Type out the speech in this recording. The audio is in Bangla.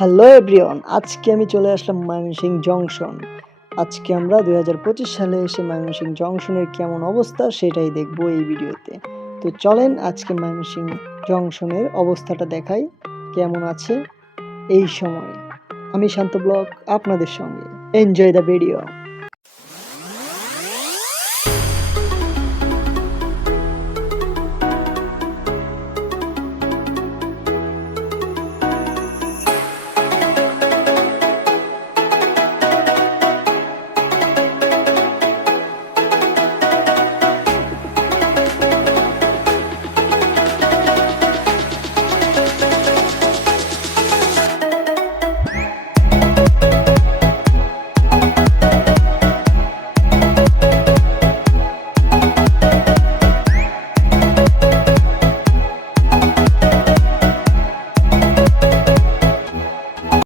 হ্যালো এভরিওয়ান, আজকে আমি চলে আসলাম ময়মনসিংহ জংশন। আজকে আমরা 2025 সালে এসে ময়মনসিংহ জংশনের কেমন অবস্থা সেটাই দেখবো এই ভিডিওতে। তো চলেন আজকে ময়মনসিংহ জংশনের অবস্থাটা দেখাই কেমন আছে এই সময়। আমি শান্ত ব্লগ আপনাদের সঙ্গে। Enjoy the video.